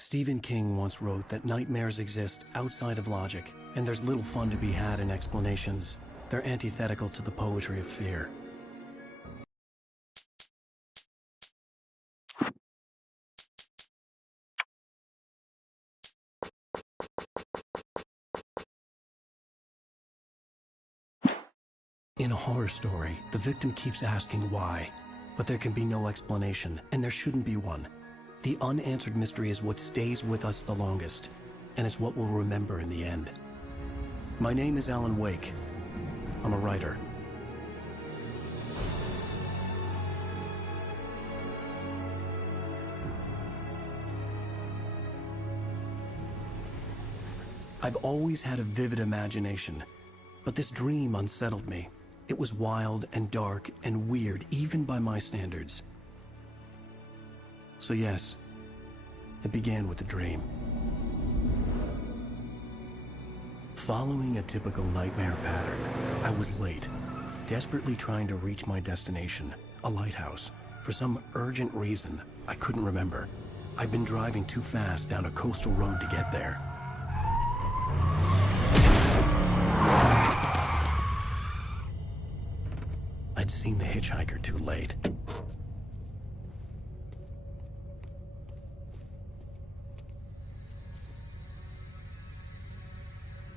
Stephen King once wrote that nightmares exist outside of logic, and there's little fun to be had in explanations. They're antithetical to the poetry of fear. In a horror story, the victim keeps asking why, but there can be no explanation, and there shouldn't be one. The unanswered mystery is what stays with us the longest, and it's what we'll remember in the end. My name is Alan Wake. I'm a writer. I've always had a vivid imagination, but this dream unsettled me. It was wild and dark and weird, even by my standards. So yes, it began with a dream. Following a typical nightmare pattern, I was late, desperately trying to reach my destination, a lighthouse. For some urgent reason, I couldn't remember. I'd been driving too fast down a coastal road to get there. I'd seen the hitchhiker too late.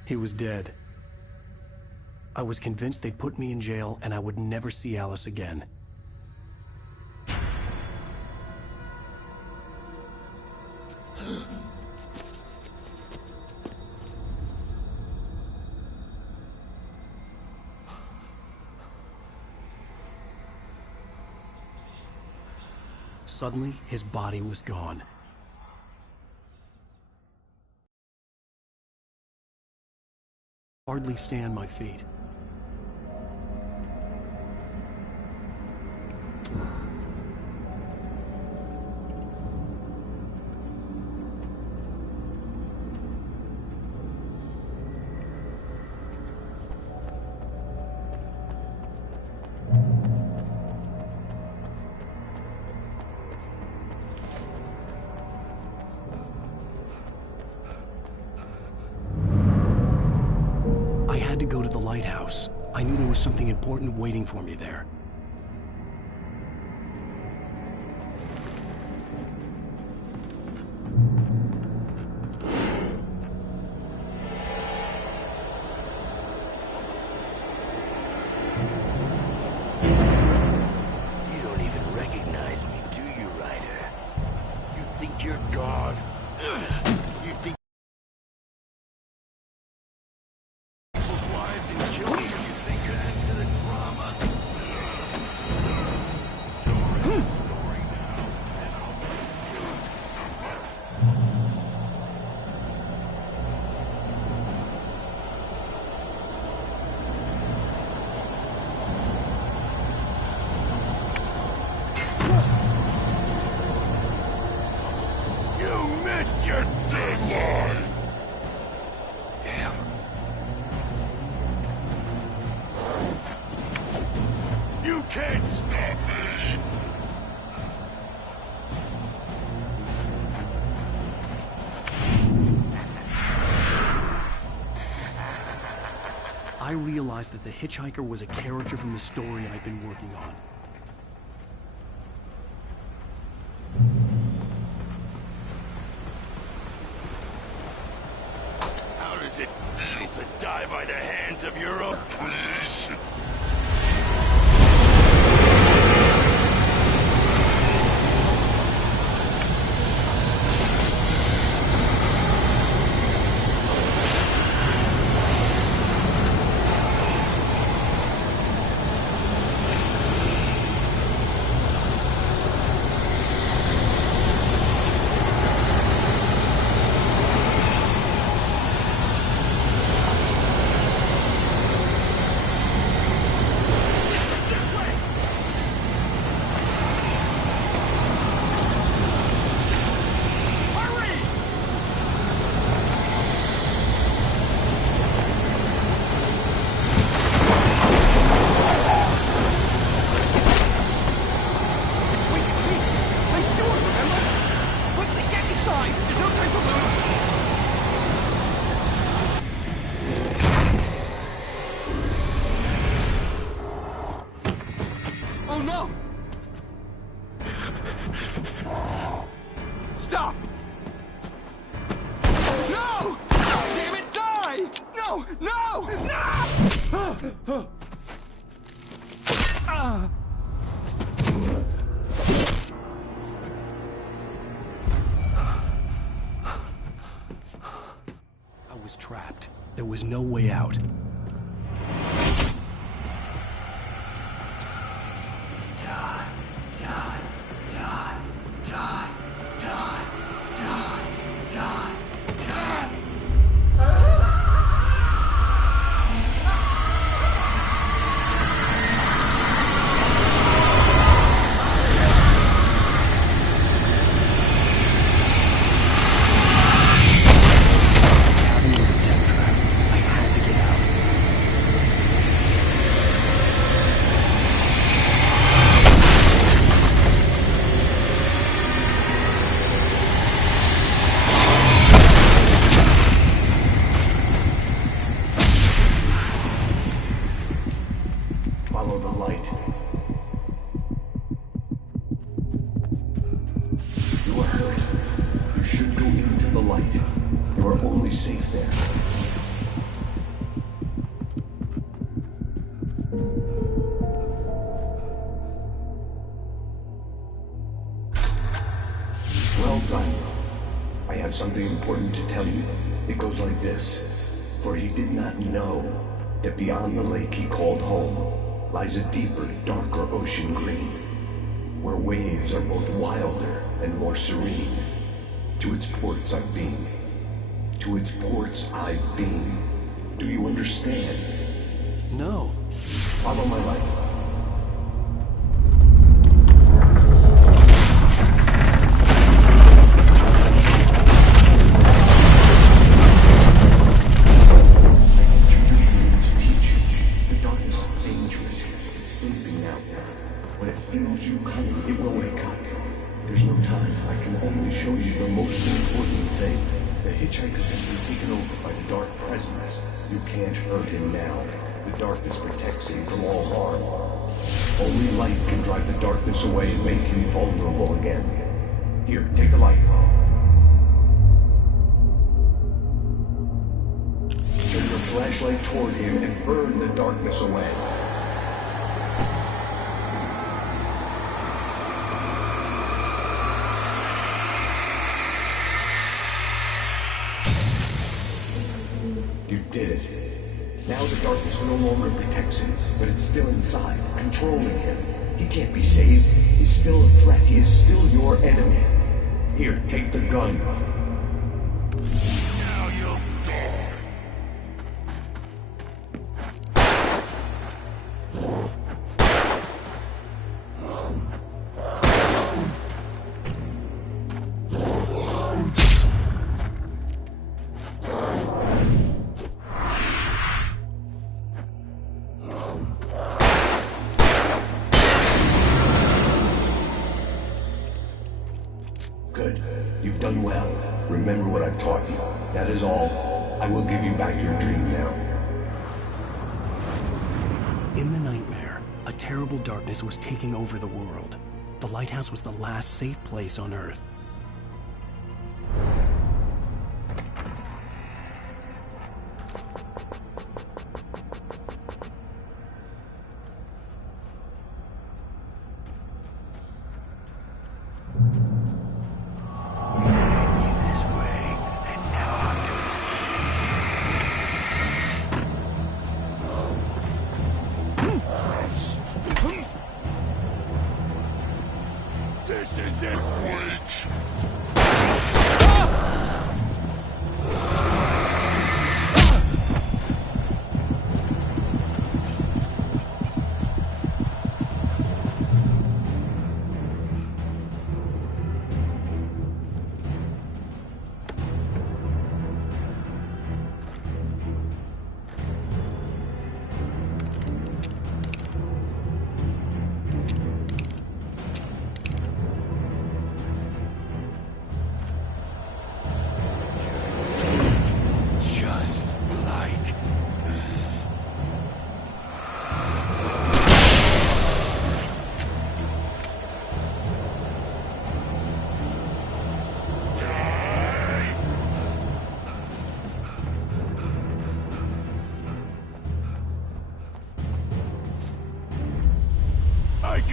He was dead. I was convinced they'd put me in jail and I would never see Alice again. Suddenly, his body was gone. Hardly stand my feet. To go to the lighthouse. I knew there was something important waiting for me there. You don't even recognize me, do you, Ryder? You think you're God? You think wives and children, you think it adds to the drama? You're in the story now, and I'll make you suffer. You missed your deadline! Damn. You can't stop me! I realized that the hitchhiker was a character from the story I'd been working on. How does it feel to die by the hands of your opposition? inside! There's no time to lose! Oh no! Stop! No! Damn it, die! No! No! No! I was trapped. There was no way out. Die, die, die, die, die, die, die, die. The cabin was a death trap. I had to get out. Follow the light. You are hurt. You should go into the light. You are only safe there. Well done. I have something important to tell you. It goes like this. For he did not know that beyond the lake he called home lies a deeper, darker ocean green, where waves are both wilder and more serene. To its ports I've been. To its ports I've been. Do you understand? No. Follow my light. When it feels you coming, it will wake up. There's no time. I can only show you the most important thing. The hitchhiker has been taken over by the Dark Presence. You can't hurt him now. The darkness protects him from all harm. Only light can drive the darkness away and make him vulnerable again. Here, take the light. Turn your flashlight toward him and burn the darkness away. You did it. Now the darkness no longer protects him, but it's still inside, controlling him. He can't be saved. He's still a threat. He is still your enemy. Here, take the gun. Now you'll die. Good. You've done well. Remember what I've taught you. That is all. I will give you back your dream now. In the nightmare, a terrible darkness was taking over the world. The lighthouse was the last safe place on Earth. This is it, Witch!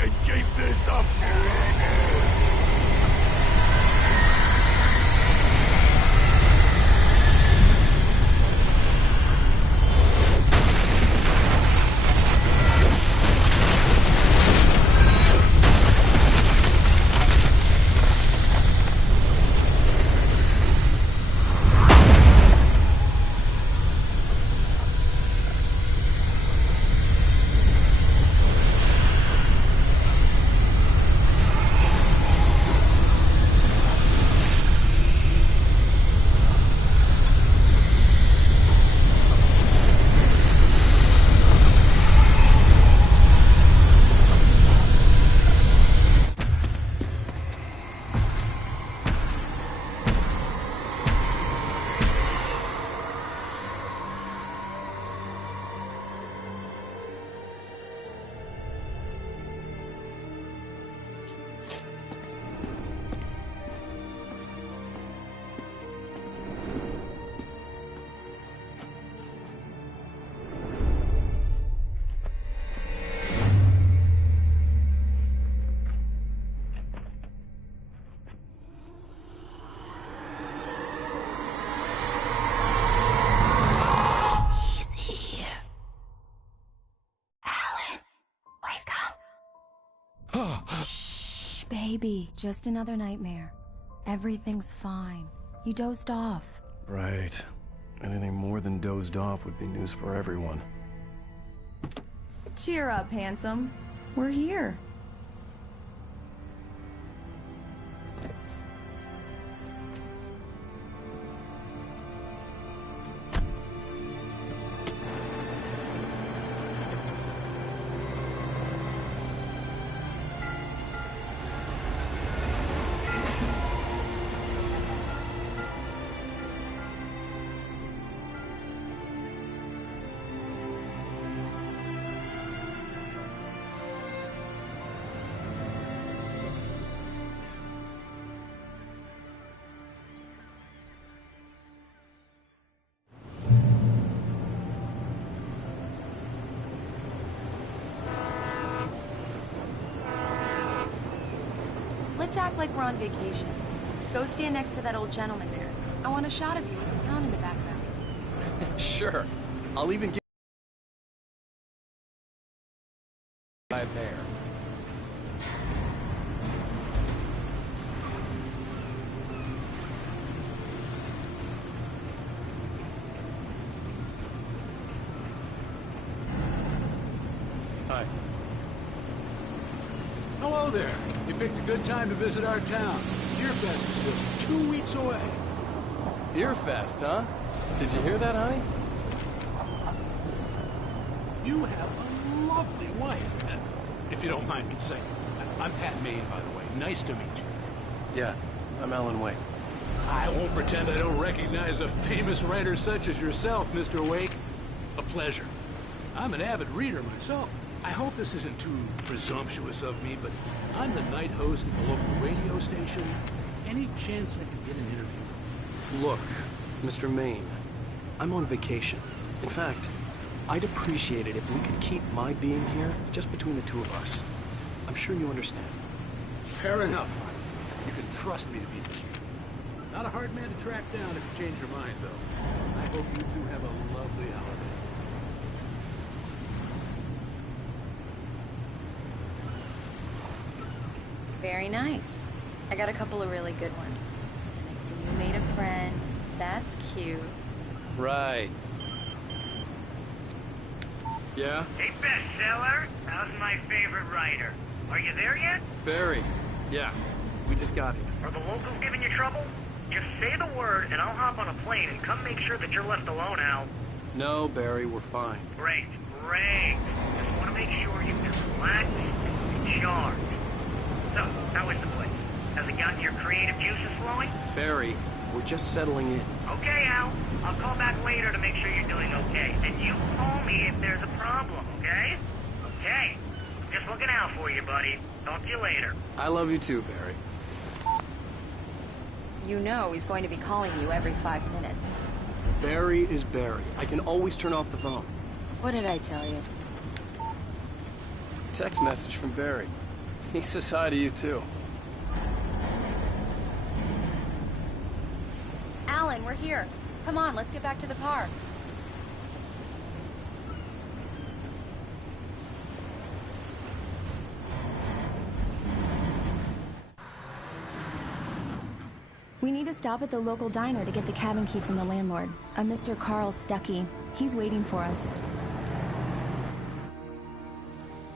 can keep this up forever! Shh, baby. Just another nightmare. Everything's fine. You dozed off. Right. Anything more than dozed off would be news for everyone. Cheer up, handsome. We're here. Let's act like we're on vacation. Go stand next to that old gentleman there. I want a shot of you with the town in the background. Sure. I'll even give my bear. Hi. Hello there. You picked a good time to visit our town. Deerfest is just 2 weeks away. Deerfest, huh? Did you hear that, honey? You have a lovely wife, if you don't mind me saying. I'm Pat Maine, by the way. Nice to meet you. Yeah, I'm Alan Wake. I won't pretend I don't recognize a famous writer such as yourself, Mr. Wake. A pleasure. I'm an avid reader myself. I hope this isn't too presumptuous of me, but I'm the night host at the local radio station. Any chance I can get an interview? Look, Mr. Maine, I'm on vacation. In fact, I'd appreciate it if we could keep my being here just between the two of us. I'm sure you understand. Fair enough. You can trust me to be discreet. Not a hard man to track down if you change your mind, though. I hope you two have a lovely holiday. Very nice. I got a couple of really good ones. I see you made a friend. That's cute. Right. Yeah? Hey, bestseller. How's my favorite writer? Are you there yet? Barry. Yeah. We just got here. Are the locals giving you trouble? Just say the word and I'll hop on a plane and come make sure that you're left alone, Al. No, Barry, we're fine. Great, great. Just want to make sure you've been relaxed and charged. So, how is the place? Has it gotten your creative juices flowing? Barry, we're just settling in. Okay, Al. I'll call back later to make sure you're doing okay. And you call me if there's a problem, okay? Okay. Just looking out for you, buddy. Talk to you later. I love you too, Barry. You know he's going to be calling you every 5 minutes. Barry is Barry. I can always turn off the phone. What did I tell you? Text message from Barry. He says hi to you, too. Alan, we're here. Come on, let's get back to the car. We need to stop at the local diner to get the cabin key from the landlord, a Mr. Carl Stuckey. He's waiting for us.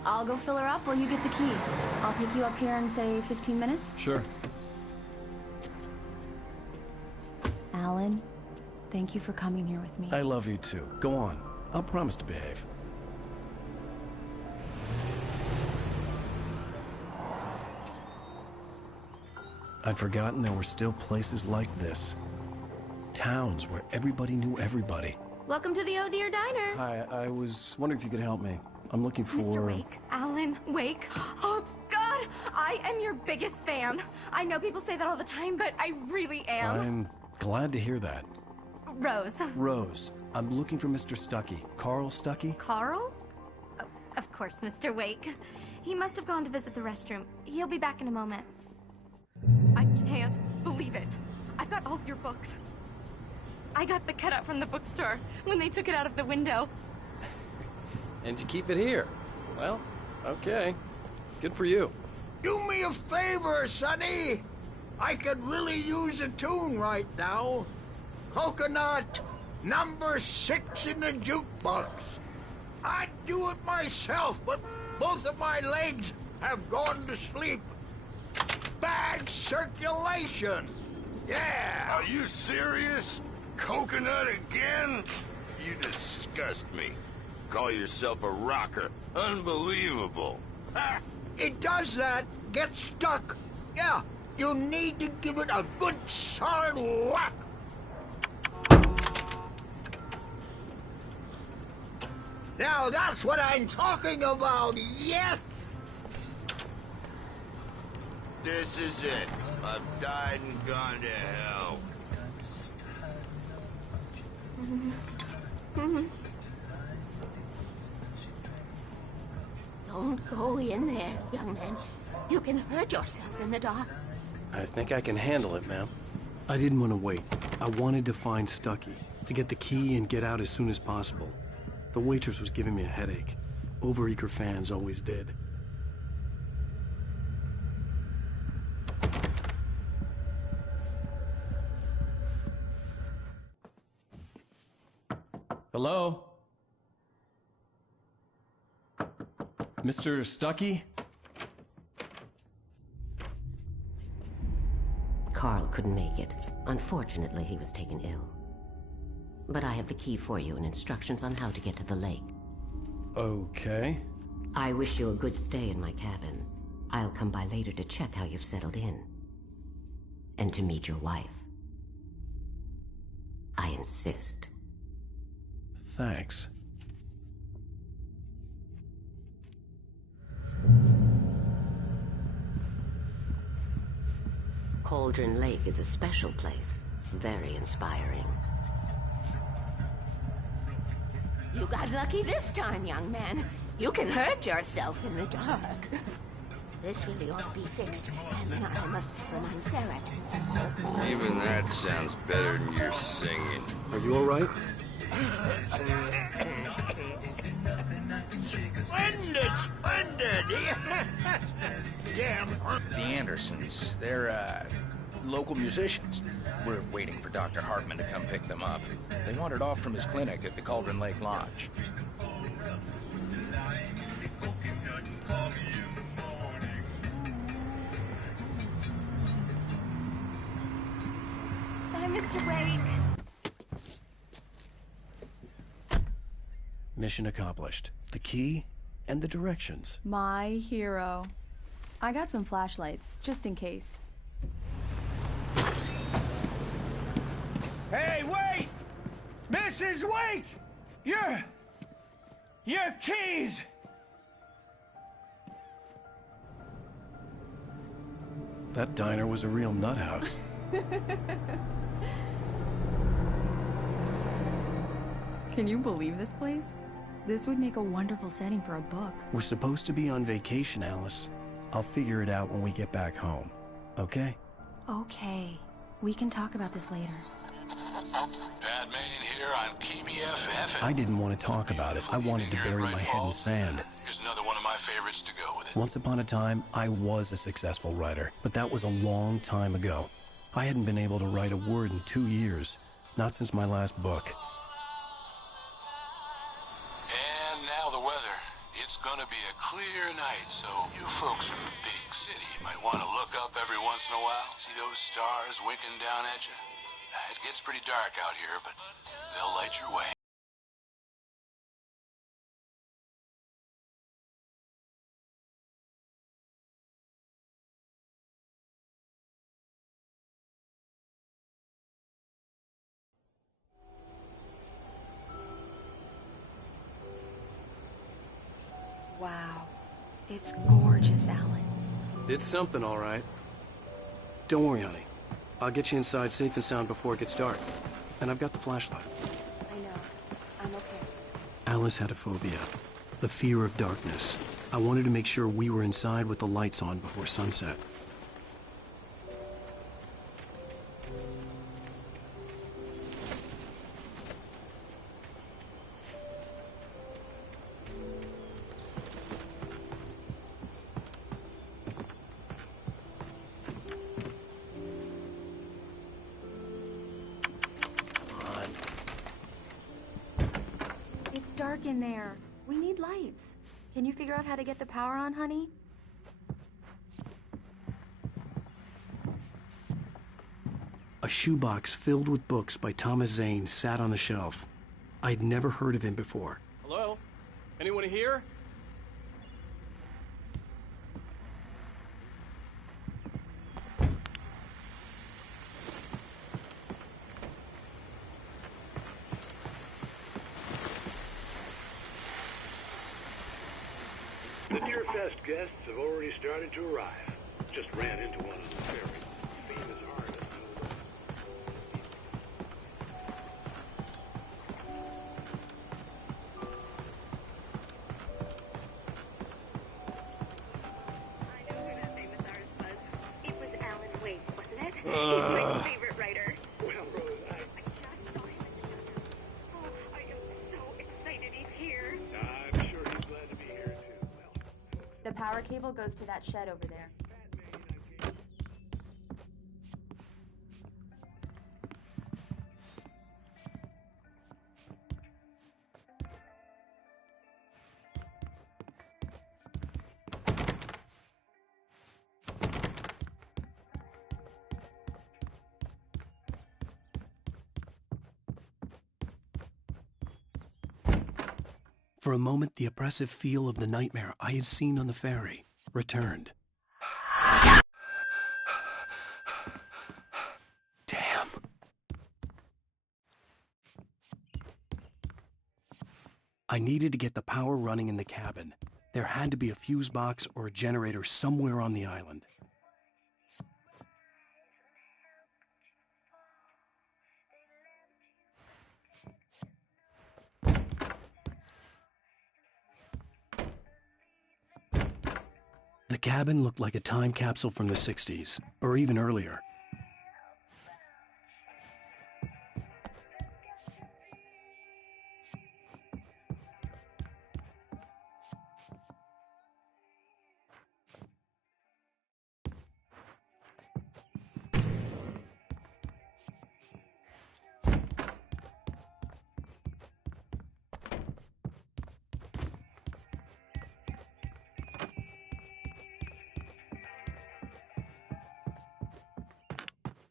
I'll go fill her up while you get the key. I'll pick you up here in, say, 15 minutes? Sure. Alan, thank you for coming here with me. I love you too. Go on. I'll promise to behave. I'd forgotten there were still places like this. Towns where everybody knew everybody. Welcome to the Oh Dear Diner. Hi, I was wondering if you could help me. I'm looking for... Mr. Wake. Alan Wake. Oh, God! I am your biggest fan. I know people say that all the time, but I really am. I'm glad to hear that. Rose. Rose, I'm looking for Mr. Stuckey. Carl Stuckey? Carl? Oh, of course, Mr. Wake. He must have gone to visit the restroom. He'll be back in a moment. I can't believe it. I've got all of your books. I got the cutout from the bookstore when they took it out of the window. And you keep it here. Well, okay. Good for you. Do me a favor, Sonny. I could really use a tune right now. Coconut, number 6 in the jukebox. I'd do it myself, but both of my legs have gone to sleep. Bad circulation. Yeah. Are you serious? Coconut again? You disgust me. Call yourself a rocker. Unbelievable. Ha! It does that. Get stuck. Yeah, you need to give it a good solid whack. Now that's what I'm talking about, yes! This is it. I've died and gone to hell. Don't go in there, young man. You can hurt yourself in the dark. I think I can handle it, ma'am. I didn't want to wait. I wanted to find Stuckey, to get the key and get out as soon as possible. The waitress was giving me a headache. Overeager fans always did. Hello? Mr. Stuckey? Carl couldn't make it. Unfortunately, he was taken ill. But I have the key for you and instructions on how to get to the lake. Okay. I wish you a good stay in my cabin. I'll come by later to check how you've settled in. And to meet your wife. I insist. Thanks. Cauldron Lake is a special place. Very inspiring. You got lucky this time, young man. You can hurt yourself in the dark. This really ought to be fixed, and I must remind Sarah to... Even that sounds better than your singing. Are you all right? Splendid, splendid! Damn. The Andersons, they're, local musicians. We're waiting for Dr. Hartman to come pick them up. They wandered off from his clinic at the Cauldron Lake Lodge. Bye, Mr. Wake. Mission accomplished. The key and the directions. My hero. I got some flashlights, just in case. Hey, wait! Mrs. Wake! Your keys! That diner was a real nut house. Can you believe this place? This would make a wonderful setting for a book. We're supposed to be on vacation, Alice. I'll figure it out when we get back home. Okay? Okay. We can talk about this later. Pat Main here on KBFF. I didn't want to talk about it. I wanted to bury my head in sand. Here's another one of my favorites to go with it. Once upon a time, I was a successful writer, but that was a long time ago. I hadn't been able to write a word in 2 years, not since my last book. And now the weather. It's gonna be a clear night, so you folks in the big city might want to look up every once in a while. See those stars winking down at you? It gets pretty dark out here, but they'll light your way. Wow. It's gorgeous, Alan. It's something, all right. Don't worry, honey. I'll get you inside safe and sound before it gets dark. And I've got the flashlight. I know. I'm okay. Alice had a phobia. The fear of darkness. I wanted to make sure we were inside with the lights on before sunset. Dark in there. We need lights. Can you figure out how to get the power on, honey? A shoebox filled with books by Thomas Zane sat on the shelf. I'd never heard of him before. Hello? Anyone here? The Deerfest guests have already started to arrive. Just ran into one on the ferry. Famous artist. I know who that famous artist was. It was Alan Wake, wasn't it? He's my favorite writer. Well, Rose, I just saw him at the center. Oh, I am so excited he's here. I'm sure he's glad to be here, too. Well, The power cable goes to that shed over there. For a moment, the oppressive feel of the nightmare I had seen on the ferry returned. Damn. I needed to get the power running in the cabin. There had to be a fuse box or a generator somewhere on the island. The cabin looked like a time capsule from the 60s, or even earlier.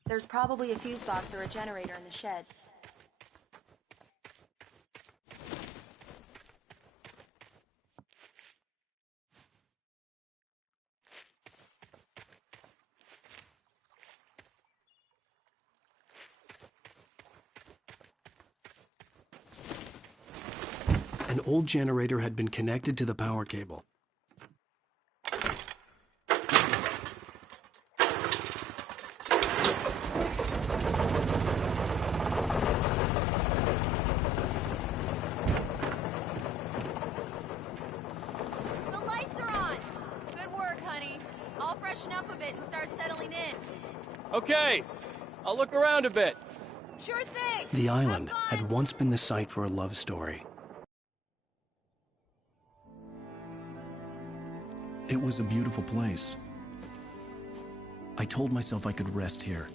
There's probably a fuse box or a generator in the shed. An old generator had been connected to the power cable. The lights are on! Good work, honey. it and start settling in. Okay, I'll look around a bit. Sure thing! The island had once been the site for a love story. It was a beautiful place. I told myself I could rest here,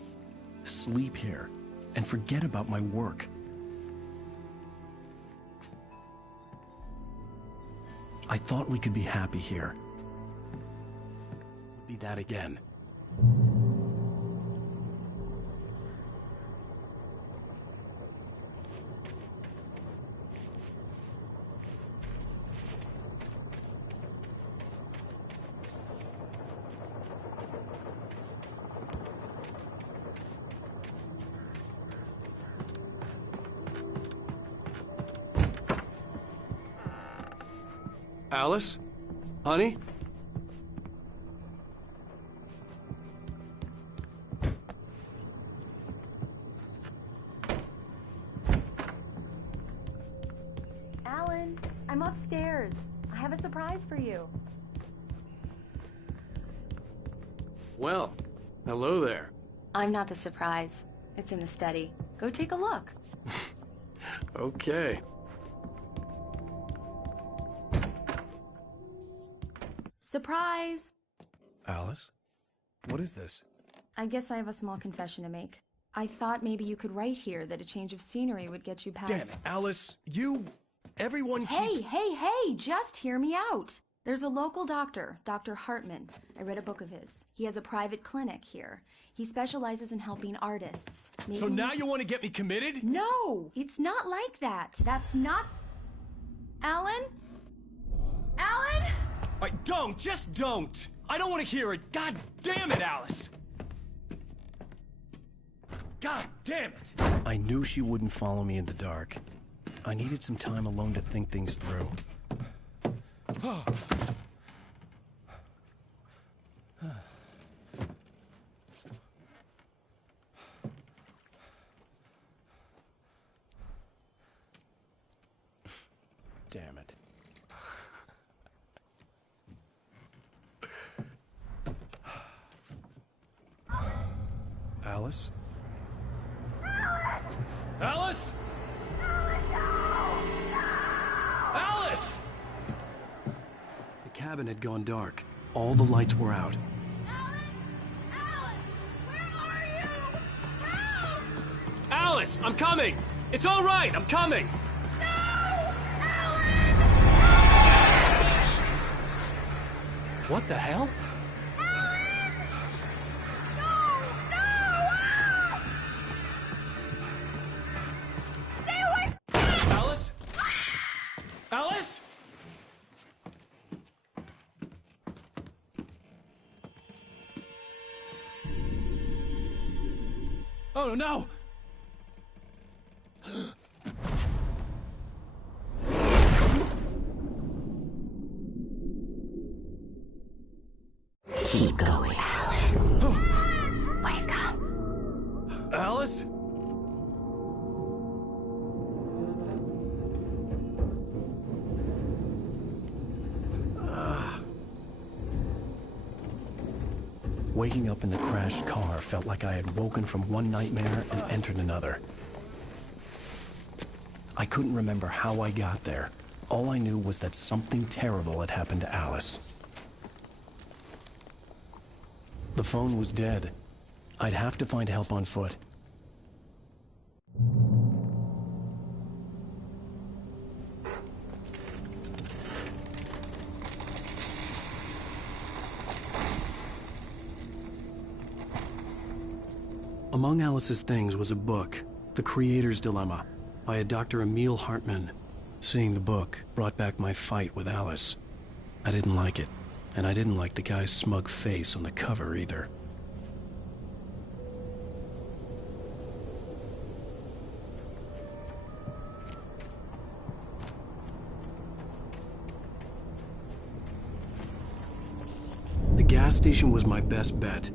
sleep here, and forget about my work. I thought we could be happy here. Be that again. Alice? Honey? Alan, I'm upstairs. I have a surprise for you. Well, hello there. I'm not the surprise. It's in the study. Go take a look. Okay. Surprise! Alice? What is this? I guess I have a small confession to make. I thought maybe you could write here that a change of scenery would get you past... Damn it, Alice, everyone Hey, just hear me out. There's a local doctor, Dr. Hartman. I read a book of his. He has a private clinic here. He specializes in helping artists. Maybe... So now you want to get me committed? No, it's not like that. That's not... Alan? Alan? Just don't! I don't want to hear it! God damn it, Alice! God damn it! I knew she wouldn't follow me in the dark. I needed some time alone to think things through. Damn it. Alice? Alice? Alice! The cabin had gone dark. All the lights were out. Alice, I'm coming! It's all right, I'm coming! What the hell? Alice? Alice? Oh no! Keep going, Alan. Wake up. Alice? Waking up in the crashed car felt like I had woken from one nightmare and entered another. I couldn't remember how I got there. All I knew was that something terrible had happened to Alice. The phone was dead. I'd have to find help on foot. Among Alice's things was a book, The Creator's Dilemma, by a Dr. Emil Hartman. Seeing the book brought back my fight with Alice. I didn't like it, and I didn't like the guy's smug face on the cover either. The gas station was my best bet.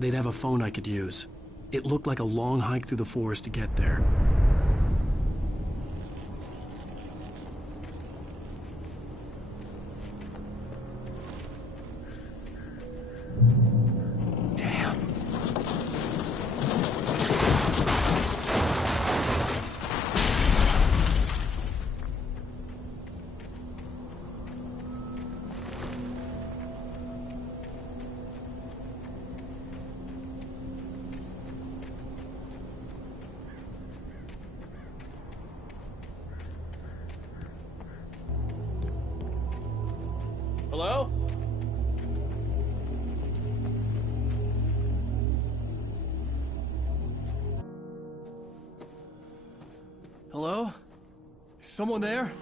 They'd have a phone I could use. It looked like a long hike through the forest to get there. Hello? Is someone there?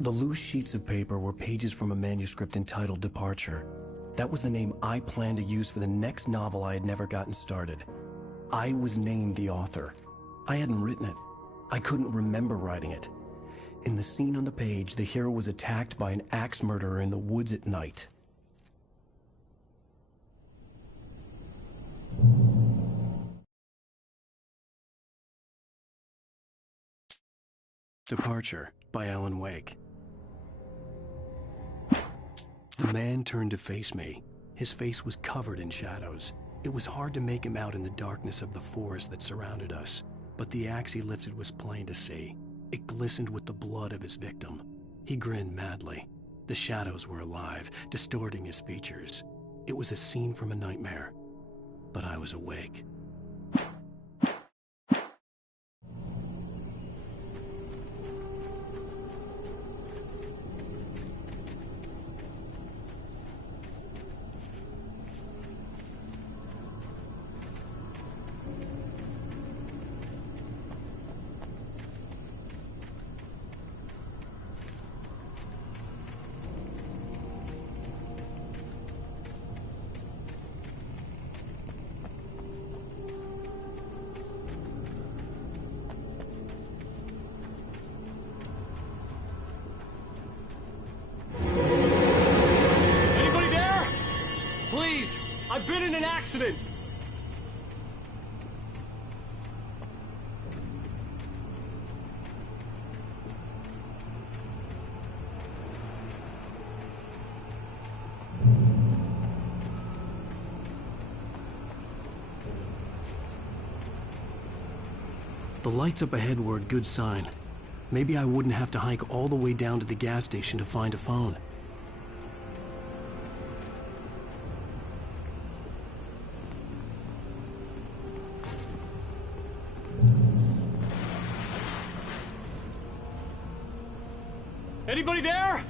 The loose sheets of paper were pages from a manuscript entitled Departure. That was the name I planned to use for the next novel I had never gotten started. I was named the author. I hadn't written it. I couldn't remember writing it. In the scene on the page, the hero was attacked by an axe murderer in the woods at night. Departure by Alan Wake. The man turned to face me. His face was covered in shadows. It was hard to make him out in the darkness of the forest that surrounded us, but the axe he lifted was plain to see. It glistened with the blood of his victim. He grinned madly. The shadows were alive, distorting his features. It was a scene from a nightmare, but I was awake. I've been in an accident! The lights up ahead were a good sign. Maybe I wouldn't have to hike all the way down to the gas station to find a phone. Anybody there?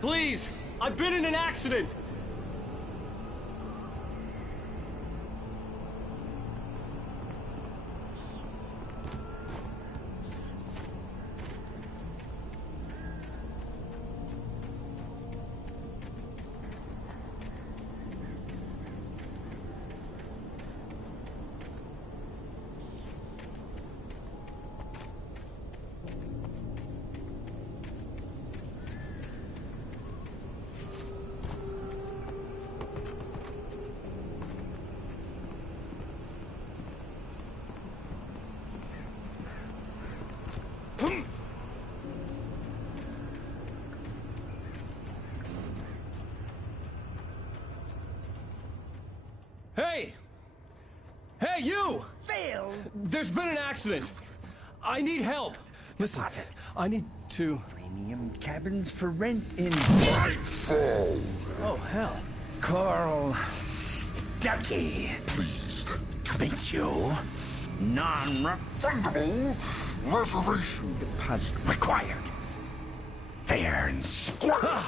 Please, I've been in an accident! Hey! Hey, you! Phil! There's been an accident. I need help. Listen, I need to... Premium cabins for rent in... Oh, hell. Carl Stuckey. Pleased to meet you. Non-refundable reservation deposit required. Fair and square.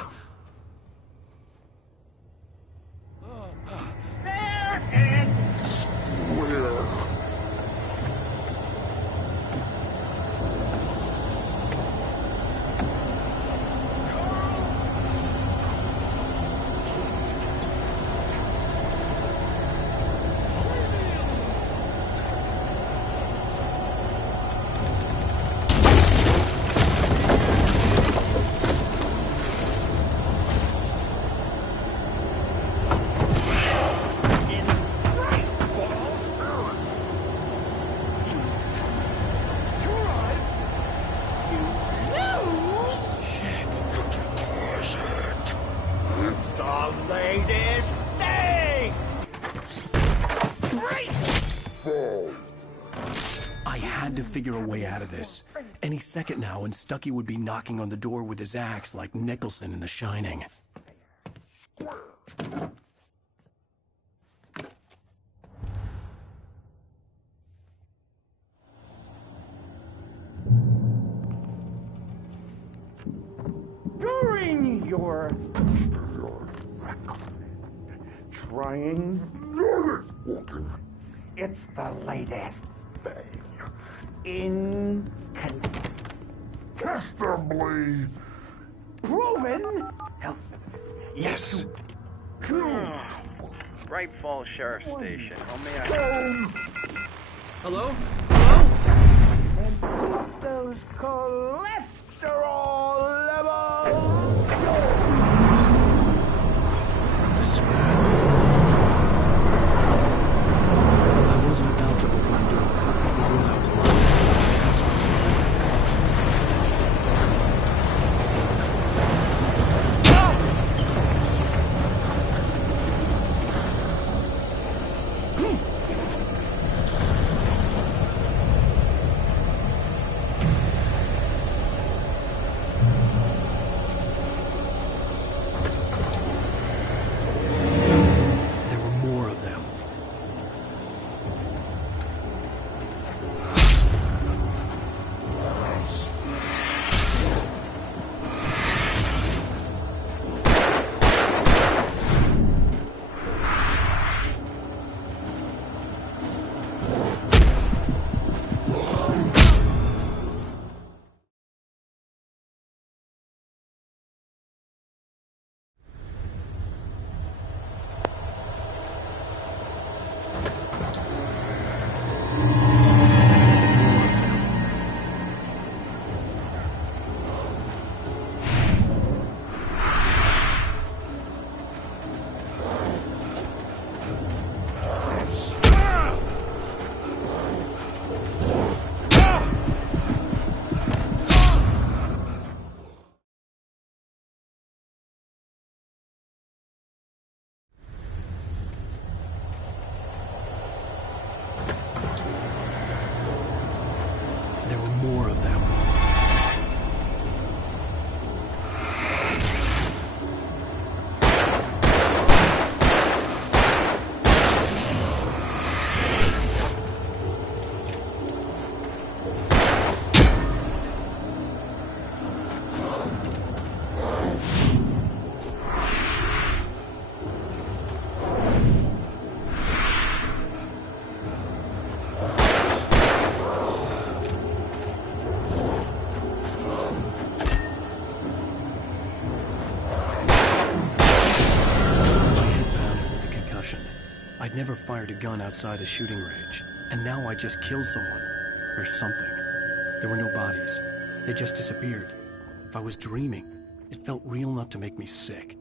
Fair and square. I had to figure a way out of this. Any second now, and Stuckey would be knocking on the door with his axe like Nicholson in The Shining. During your record trying. It's the latest thing. Incontestably proven health. Yes. Bright Falls Sheriff Station. How may I... Hello? And keep those cholesterol levels. This is bad. I wasn't about to open the door as long as I was lying. That's what I'd never fired a gun outside a shooting range, and now I just killed someone. Or something. There were no bodies. They just disappeared. If I was dreaming, it felt real enough to make me sick.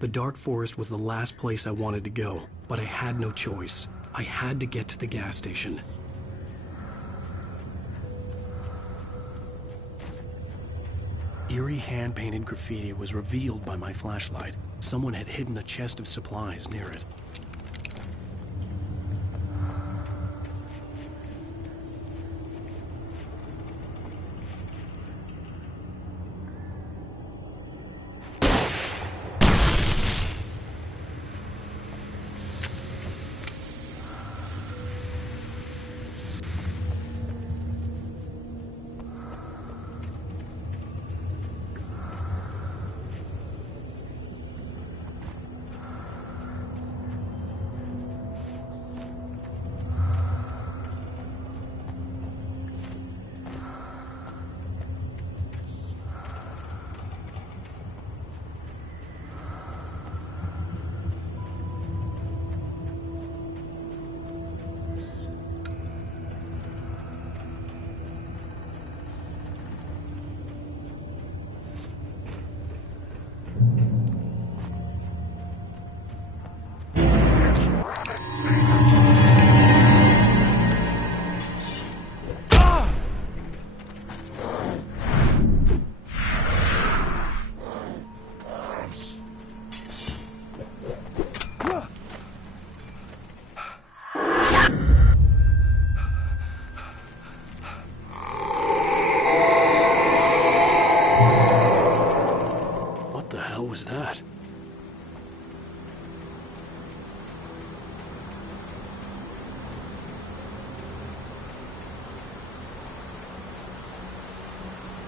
The Dark Forest was the last place I wanted to go, but I had no choice. I had to get to the gas station. Eerie hand-painted graffiti was revealed by my flashlight. Someone had hidden a chest of supplies near it.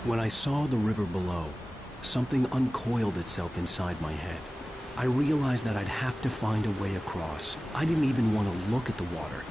When I saw the river below, something uncoiled itself inside my head. I realized that I'd have to find a way across. I didn't even want to look at the water.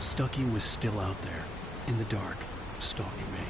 Stucky was still out there, in the dark, stalking me.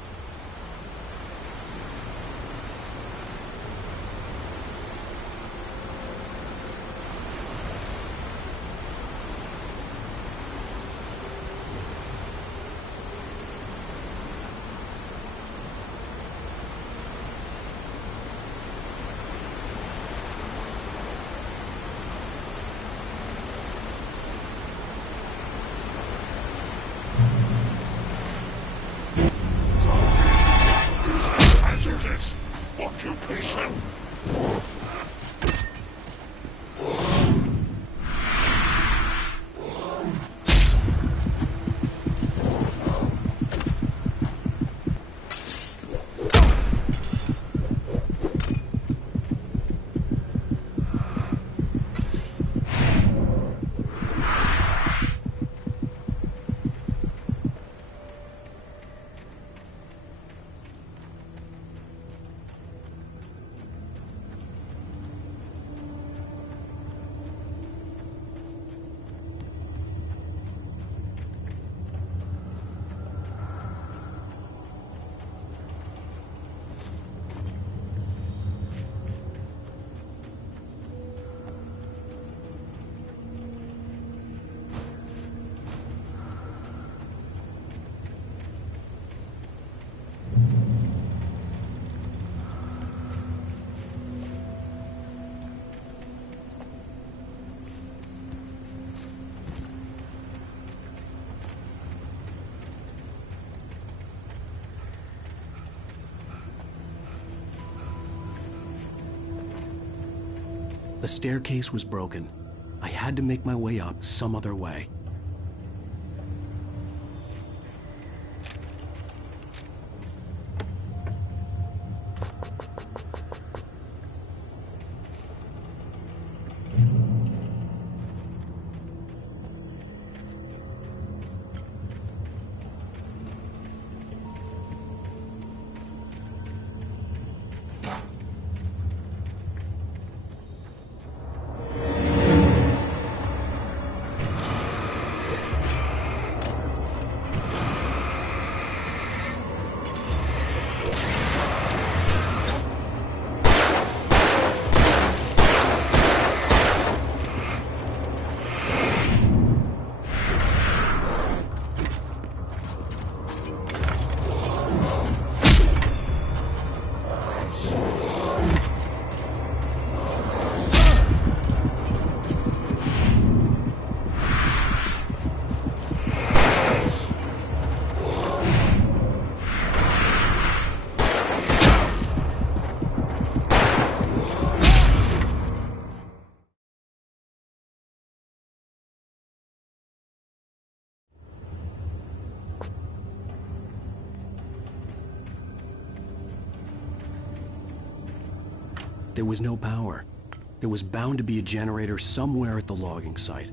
The staircase was broken. I had to make my way up some other way. There was no power. There was bound to be a generator somewhere at the logging site.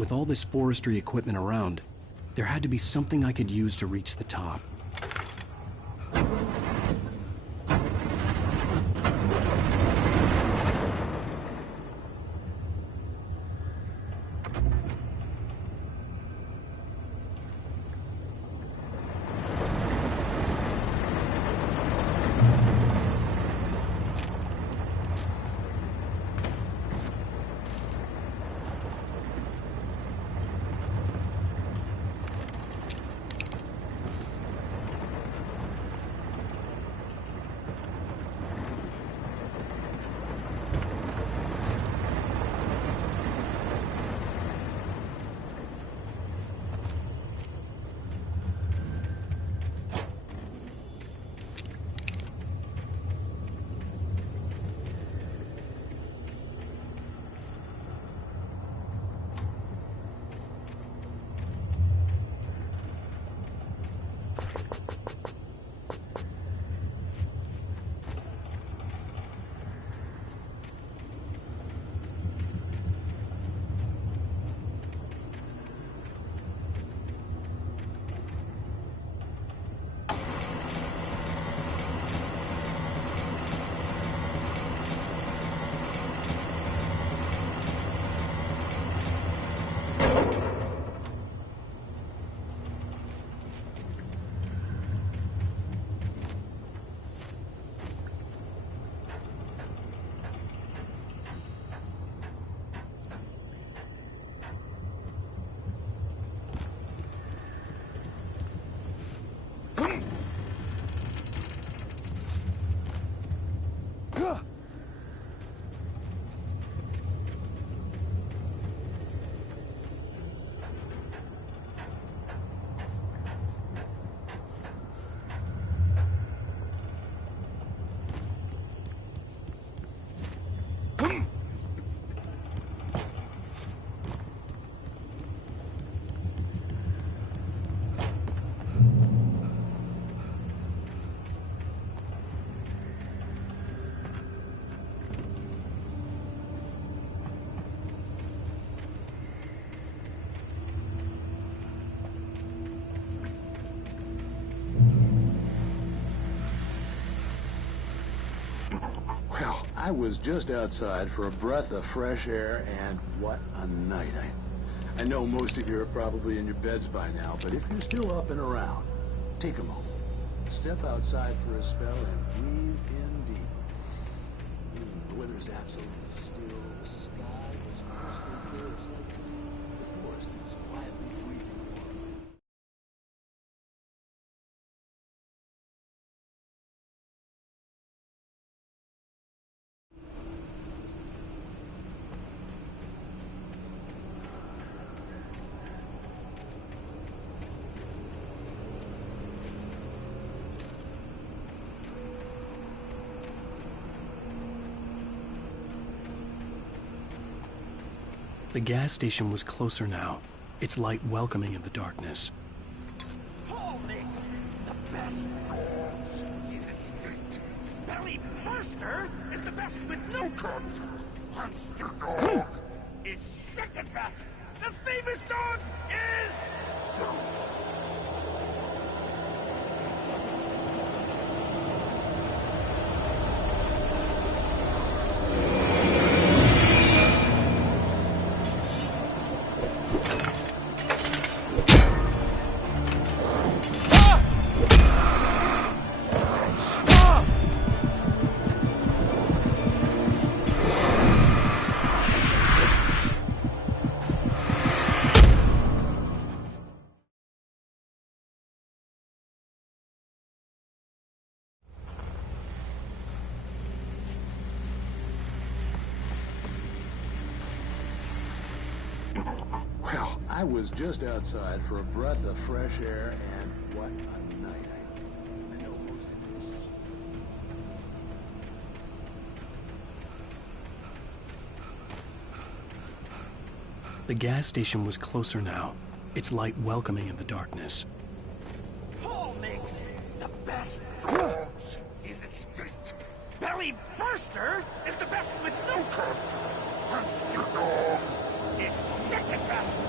With all this forestry equipment around, there had to be something I could use to reach the top. Well, I was just outside for a breath of fresh air, and what a night. I know most of you are probably in your beds by now, but if you're still up and around, take a moment. Step outside for a spell and breathe in deep. The weather is absolutely still. The sky is crystal clear. It's like the forest is quietly breathing warm. The gas station was closer now, its light welcoming in the darkness. Paul makes the best rolls in the street. Belly Burster is the best with no contest. Monster Dog is second best. The famous dog is... Well, I was just outside for a breath of fresh air, and what a night. I know most of you. The gas station was closer now, its light welcoming in the darkness. Paul makes the best rolls in the street. Belly Burster is the best with no contest. Monster Dog is second best.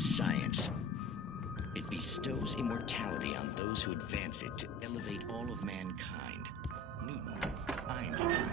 Science. It bestows immortality on those who advance it to elevate all of mankind. Newton, Einstein.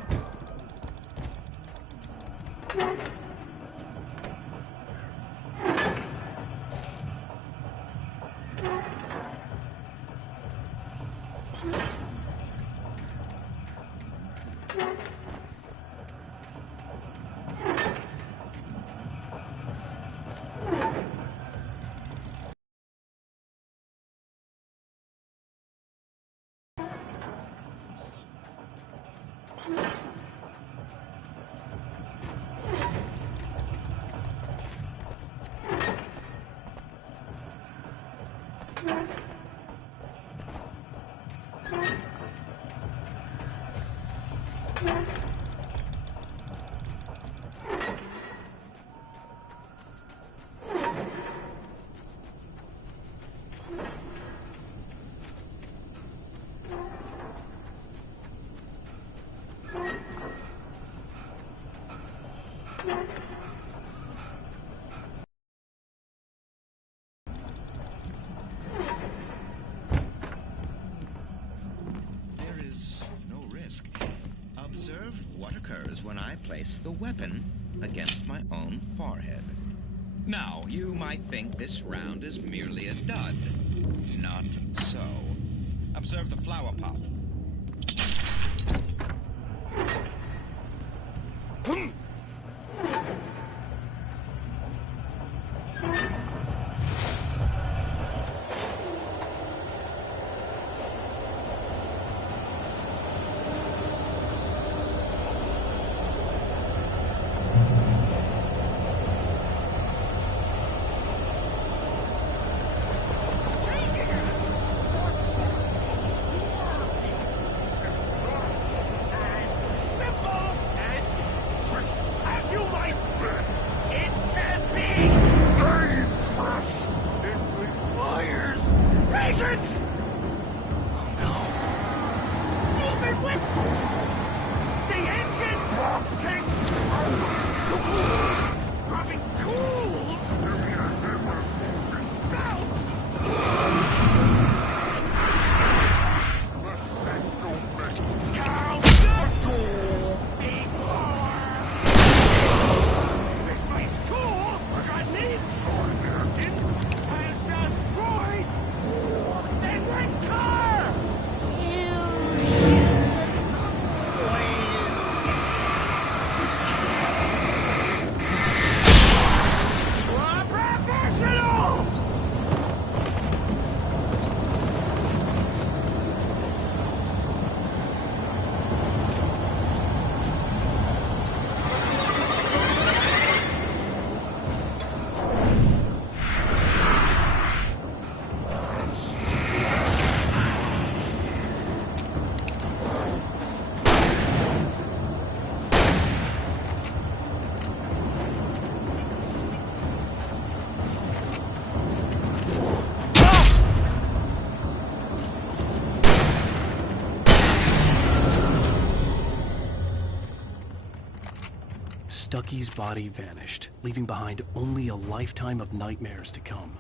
Observe what occurs when I place the weapon against my own forehead. Now, you might think this round is merely a dud. Not so. Observe the flower pot. Lucky's body vanished, leaving behind only a lifetime of nightmares to come,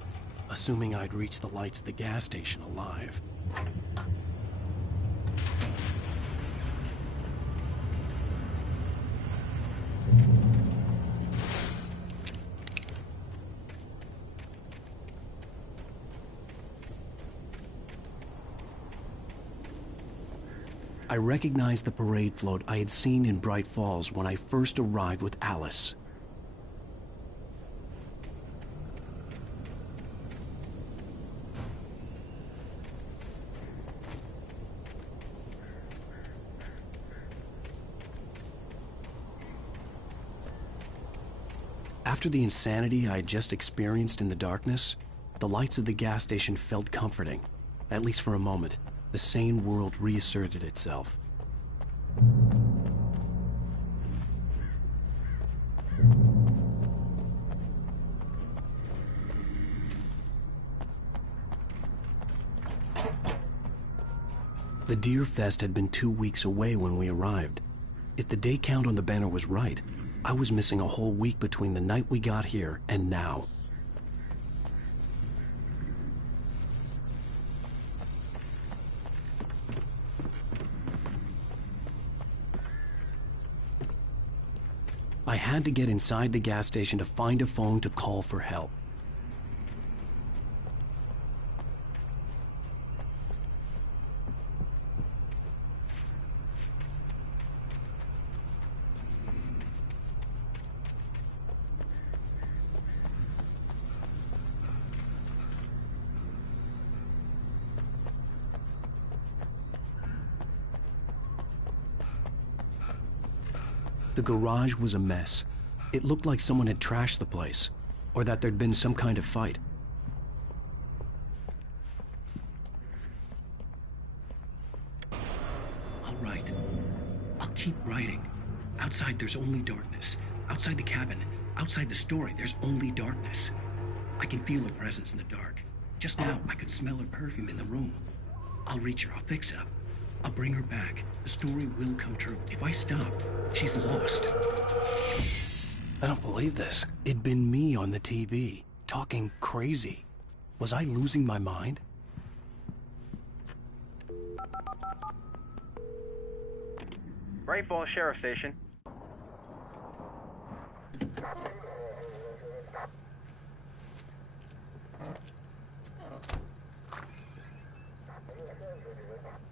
assuming I'd reach the lights of the gas station alive. I recognized the parade float I had seen in Bright Falls when I first arrived with Alice. After the insanity I had just experienced in the darkness, the lights of the gas station felt comforting, at least for a moment. The sane world reasserted itself. The Deer Fest had been 2 weeks away when we arrived. If the day count on the banner was right, I was missing a whole week between the night we got here and now. I had to get inside the gas station to find a phone to call for help. The garage was a mess. It looked like someone had trashed the place, or that there'd been some kind of fight. I'll write. I'll keep writing. Outside there's only darkness. Outside the cabin, outside the story, there's only darkness. I can feel her presence in the dark. Just now, I could smell her perfume in the room. I'll reach her, I'll fix it up. I'll bring her back. The story will come true. If I stop, she's lost. I don't believe this. It'd been me on the TV, talking crazy. Was I losing my mind? Bright Falls Sheriff Station.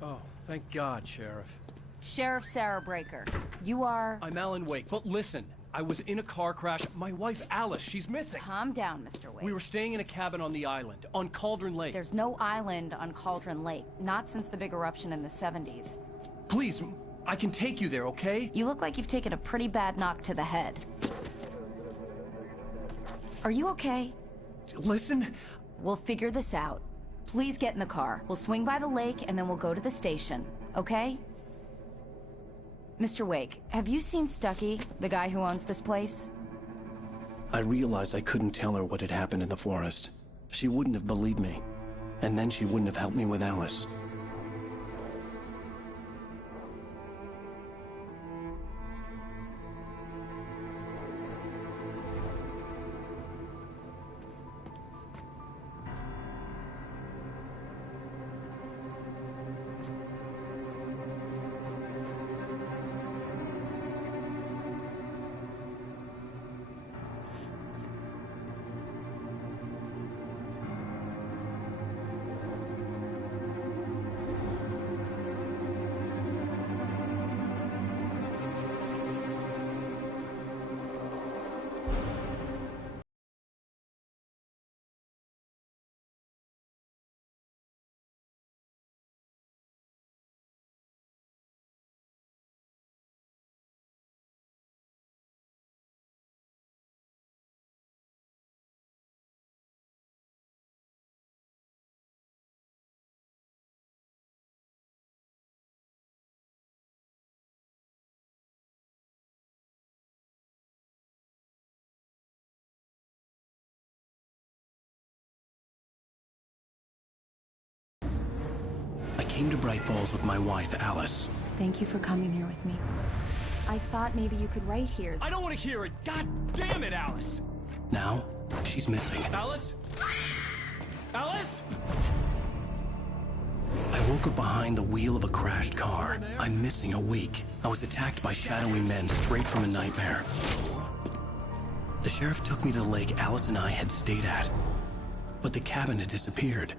Oh, thank God, Sheriff. Sheriff Sarah Breaker. You are... I'm Alan Wake, but listen. I was in a car crash. My wife, Alice, she's missing. Calm down, Mr. Wake. We were staying in a cabin on the island, on Cauldron Lake. There's no island on Cauldron Lake. Not since the big eruption in the 70s. Please, I can take you there, okay? You look like you've taken a pretty bad knock to the head. Are you okay? Listen. We'll figure this out. Please get in the car. We'll swing by the lake and then we'll go to the station, okay? Mr. Wake, have you seen Stucky, the guy who owns this place? I realized I couldn't tell her what had happened in the forest. She wouldn't have believed me. And then she wouldn't have helped me with Alice. I came to Bright Falls with my wife, Alice. Thank you for coming here with me. I thought maybe you could write here. I don't want to hear it! God damn it, Alice! Now, she's missing. Alice? Alice? I woke up behind the wheel of a crashed car. I'm missing a week. I was attacked by shadowy men straight from a nightmare. The sheriff took me to the lake Alice and I had stayed at. But the cabin had disappeared.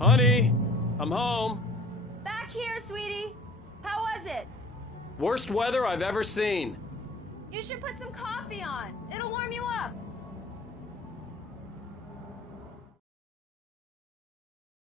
Honey, I'm home. Back here, sweetie. How was it? Worst weather I've ever seen. You should put some coffee on. It'll warm you up.